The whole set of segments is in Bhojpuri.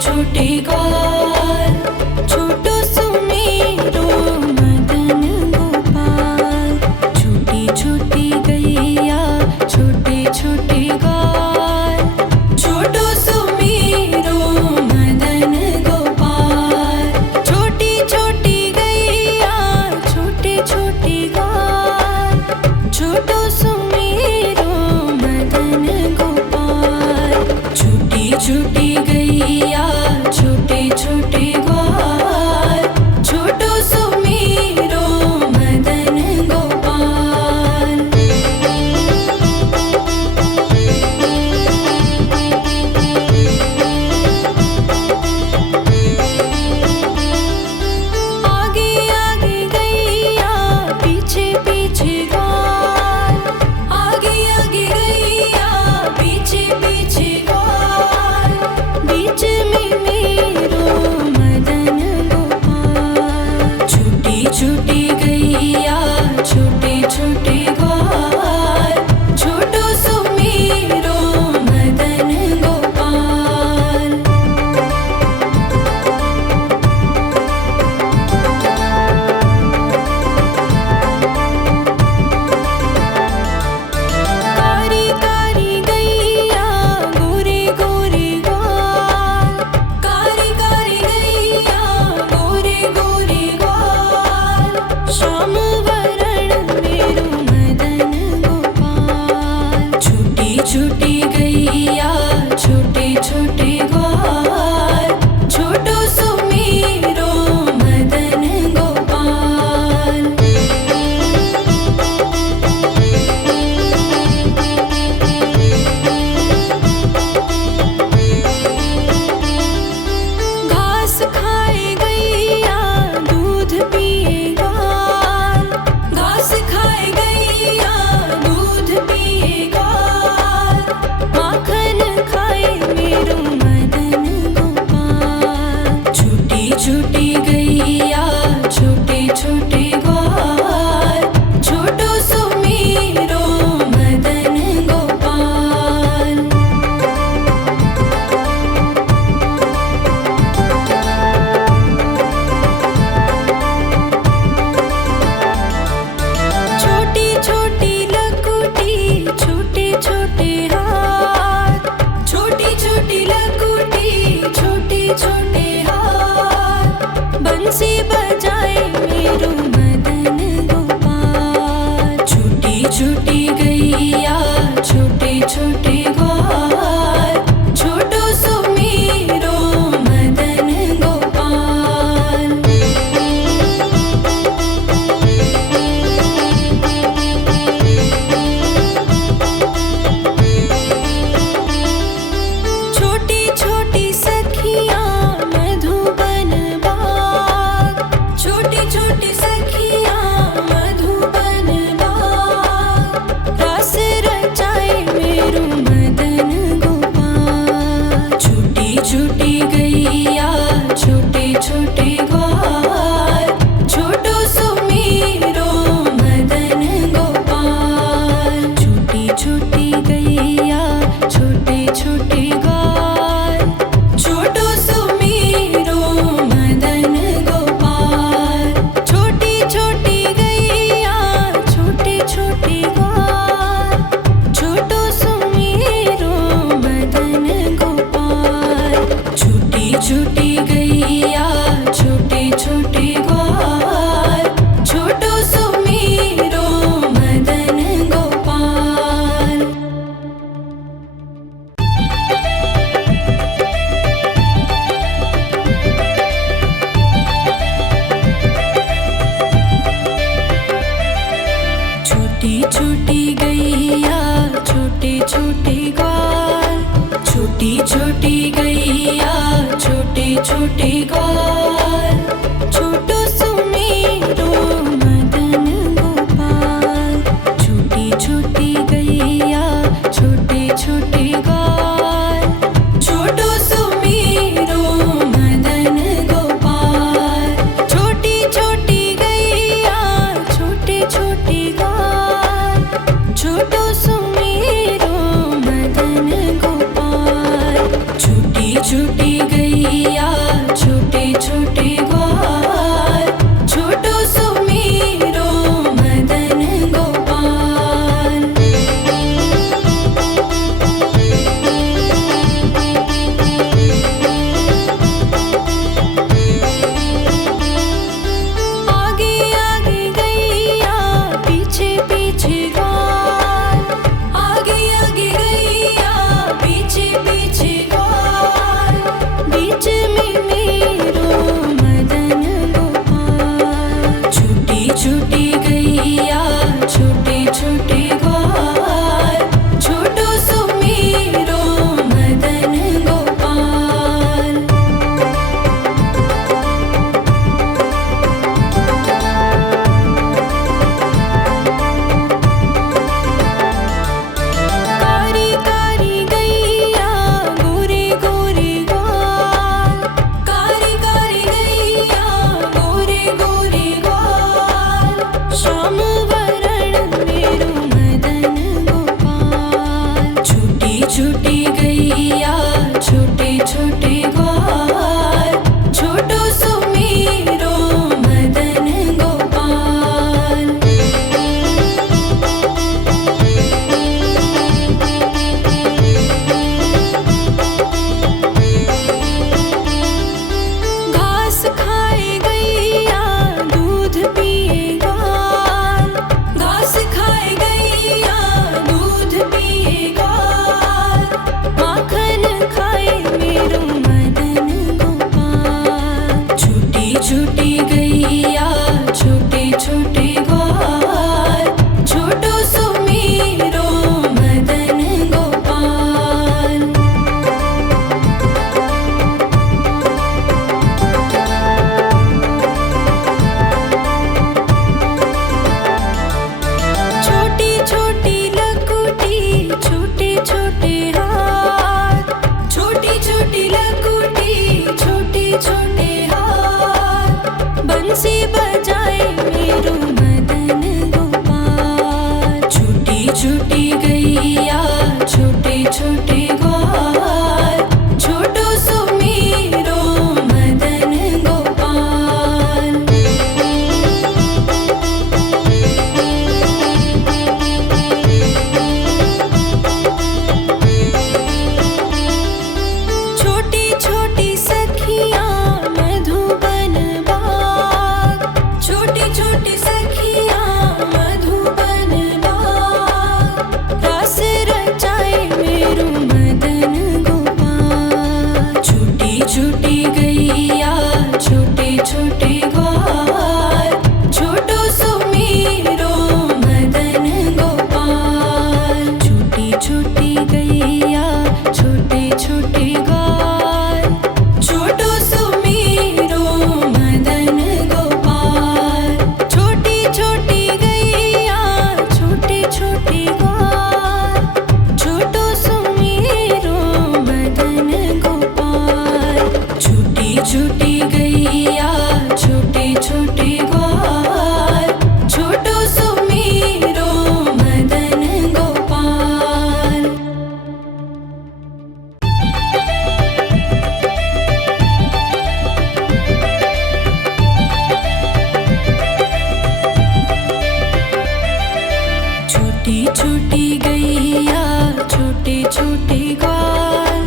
छोटे ग्वाल, छोटो सुमेरो मदन गोपाल। छोटी छोटी गैया छोटे छोटे ग्वाल, छोटो सुमेरो मदन गोपाल। छोटी छोटी गैया छोटे छोटे ग्वाल, छोटो सुमेरो मदन गोपाल। छोटी छोटी गैया छोटे छोटे ग्वाल, छोटो सुमेरो मदन गोपाल। आगे आगे गैया पीछे पीछे ग्वाल, आगे आगे गैया पीछे पीछे ग्वाल। बीच में मेरो मदन गोपाल। छोटी छोटी गैया छोटे छोटे ग्वाल, छोटो सुमेरो मदन गोपाल। कारी कारी गैया गोरे गोरे ग्वाल, कारी कारी गैया गोरे गोरे ग्वाल। श्याम वरण मेरो मदन गोपाल। छोटी छोटी गैया छोटे छोटे ग्वाल, छोटो सुमेरो मदन गोपाल। घास खाए गैया दूध पिए ग्वाल, घास खाए गैया दूध पिए ग्वाल। माखन खाए मेरो मदन गोपाल। छोटी छोटी गैया छोटे छोटे ग्वाल, छोटो सुमेरो मदन गोपाल। छोटी छोटी लकुटी छोटे छोटे हाथ, छोटी छोटी लकुटी छोटे छोटे हाथ। बंसी बजाए मेरो मदन गोपाल। छोटी छोटी गैया छोटे छोटे ग्वाल, छोटो सुमेरो मदन गोपाल। छोटी छोटी सखियाँ मधुबन बाग, छोटी छोटी सखियाँ मधुबन बाग। रास रचाए मेरो मदन गोपाल। छोटी छोटी गैया छोटे छोटे ग्वाल, छोटो सुमेरो मदन गोपाल। छोटी छोटी गैया छोटे छोटे ग्वाल, छोटो सुमेरो मदन गोपाल। छोटी छोटी गैया छोटे छोटे ग्वाल, छोटो सुमेरो मदन गोपाल। छोटी छोटी गैया छोटे छोटे ग्वाल, छोटो सुमेरो मदन गोपाल। छोटी छोटी गैया छोटे छोटे ग्वाल, छोटी छोटी गैया छोटे छोटे ग्वाल, छोटो सुमेरो मदन गोपाल। छोटी छोटी गैया छोटे छोटे ग्वाल, छोटो सुमेरो मदन गोपाल। छोटी छोटी गैया छोटे छोटे ग्वाल, छोटो सुमेरो मदन गोपाल। छोटी छोटी गैया छोटी गैया छोटे छोटे ग्वाल, छोटो सुमेरो मदन गोपाल। घास खाए गैया दूध पिए ग्वाल, घास खाए गैया दूध पिए ग्वाल, माखन खाए मेरो मदन गोपाल। छोटी छोटी गैया छोटे छोटे ग्वाल, छोटो सुमेरो मदन गोपाल। छोटी छोटी लकुटी छोटे छोटे हाथ, छोटी छोटी लकुटी छोटे छोटे हाथ, बंसी बजाए मेरो मदन गोपाल। छोटी छोटी गैया छोटे छोटे ग्वाल, छोटो सुमेरो मदन गोपाल। छोटी छोटी सखियाँ मधुबन बाग, छोटी छोटी सखियाँ मधुबन बाग, रास रचाए मेरो मदन गोपाल। छोटी छोटी गैया छोटे छोटे ग्वाल, छोटो सुमेरो मदन गोपाल। छोटी छोटी गैया छोटे छोटे ग्वाल, छोटो सुमेरो मदन गोपाल। छोटी छोटी गैया छोटे छोटे ग्वाल, छोटो सुमेरो मदन गोपाल। छोटी छोटी गैया छोटे छोटे ग्वाल, छोटो सुमेरो मदन गोपाल। छोटी छोटी गैया छोटे छोटे ग्वाल,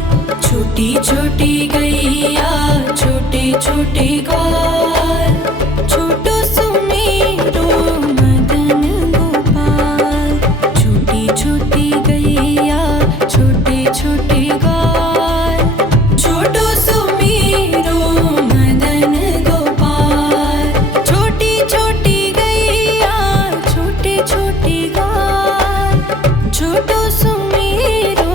छोटी छोटी गैया छोटे छोटे ग्वाल, छोटो सुमेरो मदन गोपाल। छोटी छोटी गैया छोटे छोटे ग्वाल, छोटो सुमेरो मदन गोपाल। छोटी छोटी गैया छोटे छोटे ग्वाल, छोटो सुमेरो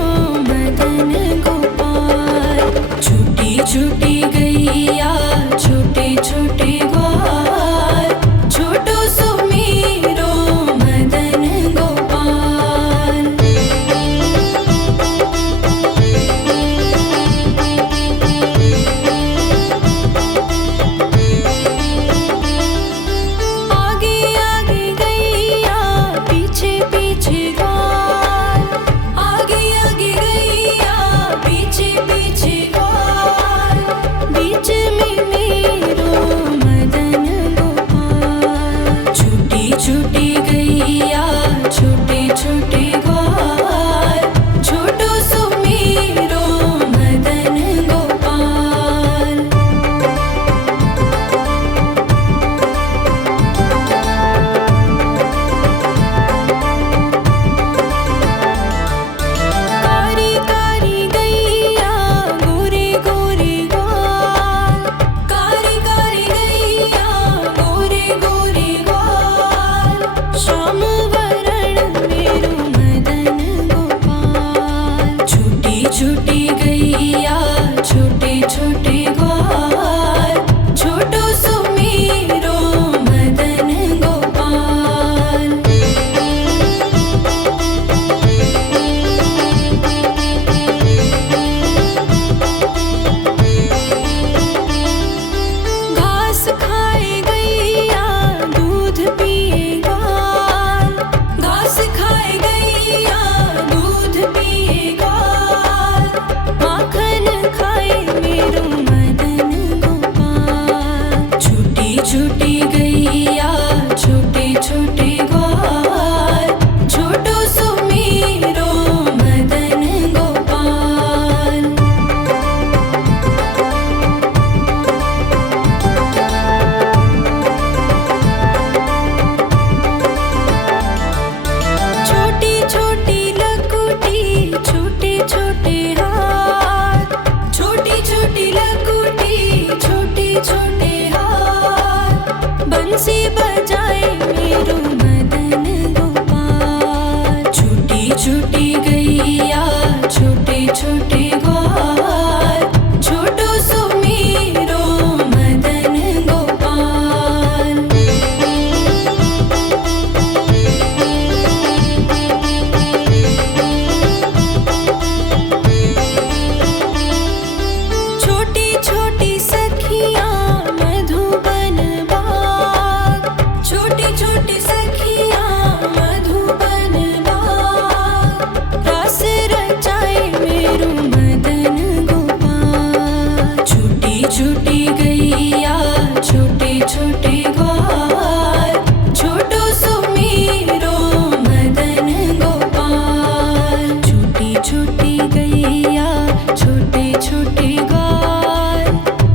छोटे ग्वाल,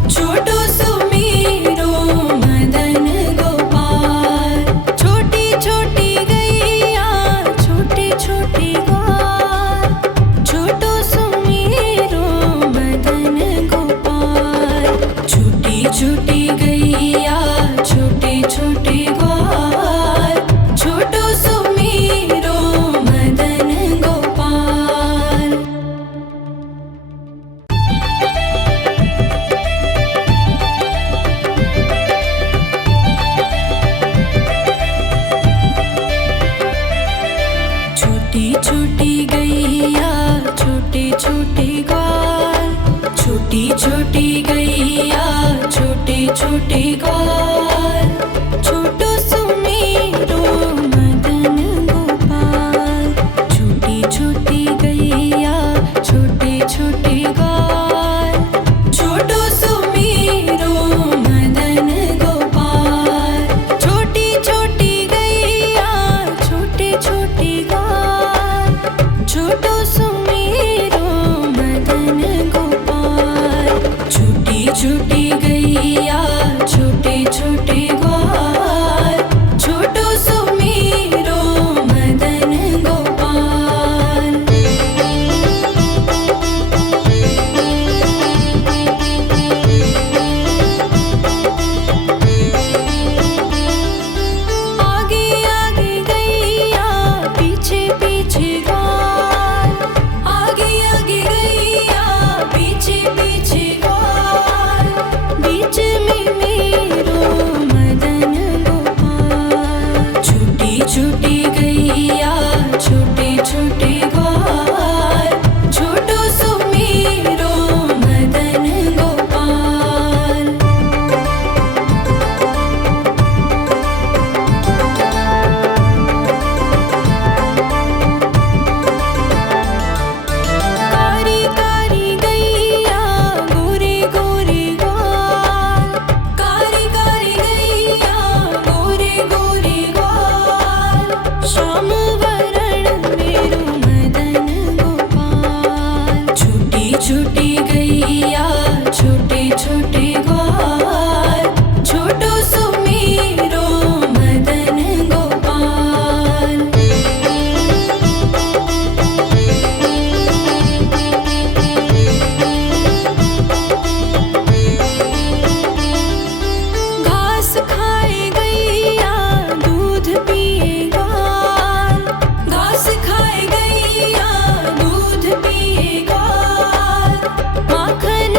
छोटो सुमेरो मदन गोपाल। छोटी छोटी गैया छोटे छोटे ग्वाल, छोटो सुमेरो मदन गोपाल। छोटी छोटी गैया छोटे छोटे ग्वाल, छोटो सुमेरो मदन गोपाल। छोटी छोटी गैया छोटे छोटे ग्वाल, छोटी छोटी गैया छोटे छोटे ग्वाल, छोटो सुमेरो मदन गोपाल। छोटी छोटी गैया छोटे छोटे ग्वाल, छोटो सुमेरो मदन गोपाल। छोटी छोटी गैया छोटे छोटे ग्वाल, छोटो सुमेरो मदन गोपाल। छोटी छोटी गैया छोटे छोटे ग्वाल, छोटो सुमेरो मदन गोपाल। आगे आगे गैया पीछे पीछे ग्वाल, आगे आगे गैया पीछे पीछे ग्वाल। बीच में मेरो मदन गोपाल। छोटी छोटी गैया छोटे छोटे ग्वाल, छोटो सुमेरो मदन गोपाल। कारी कारी गैया गोरे गोरे ग्वाल, कारी कारी गैया गोरे गोरे ग्वाल। श्याम वरण मेरो मदन गोपाल। छोटी छोटी गैया छोटे छोटे ग्वाल, छोटो सुमेरो मदन गोपाल। घास खाए गैया दूध पिए ग्वाल, घास खाए गैया दूध पिए ग्वाल। माखन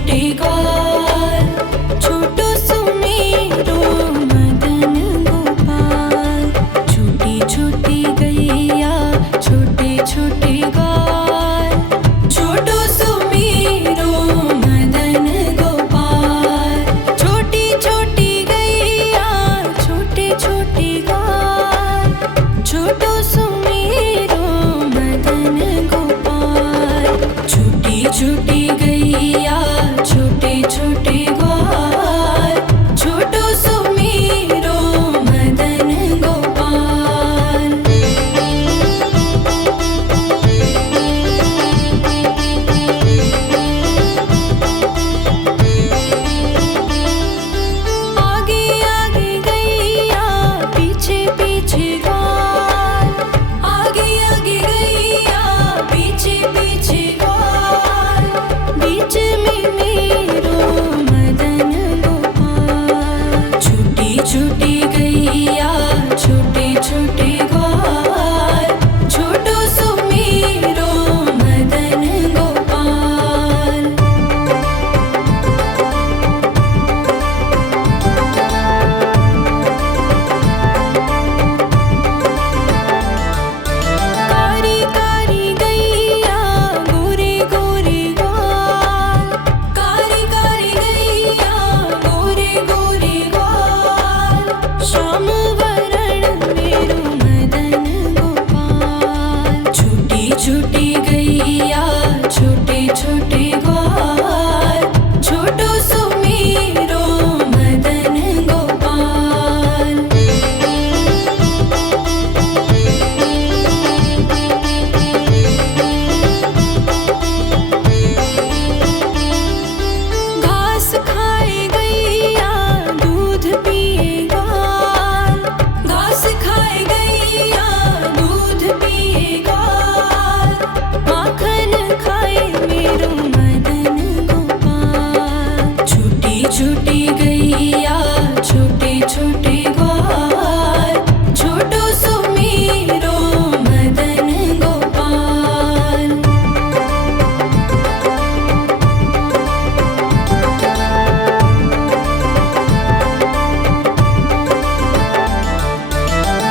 छोटे ग्वाल छोटो सुमेरो मदन गोपाल छोटी छोटी गैया छोटे छोटे ग्वाल छोटो सुमेरो मदन गोपाल छोटी छोटी गैया छोटे छोटे ग्वाल छोटो सुमेरो मदन गोपाल छोटी छोटी गैया छोटे छोटे ग्वाल छोटो सुमेरो मदन गोपाल आगे आगे गैया पीछे पीछे ग्वाल आगे आगे गैया पीछे पीछे ग्वाल बीच में मेरो मदन गोपाल छोटी छोटी गैया छोटे छोटे ग्वाल छोटो सुमेरो मदन गोपाल कारी कारी गैया गोरे गोरे ग्वाल कारी कारी गैया गोरे गोरे ग्वाल श्याम वरण मेरो मदन गोपाल छोटी छोटी गैया छोटे छोटे ग्वाल छोटो सुमेरो मदन गोपाल घास खाए गैया दूध पिए ग्वाल घास खाए गैया दूध पिए ग्वाल माखन खाए मेरो मदन गोपाल छोटी छोटी गैया छोटे छोटे ग्वाल छोटो सुमेरो मदन गोपाल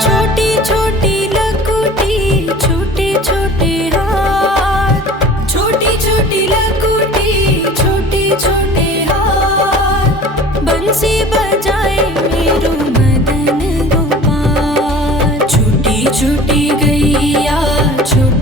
छोटी छोटी लकुटी छोटे छोटे हाथ छोटी छोटी लकुटी छोटे छोटे हाथ बंसी बजाए मेरो मदन गोपाल छोटी छोटी गैया छोटे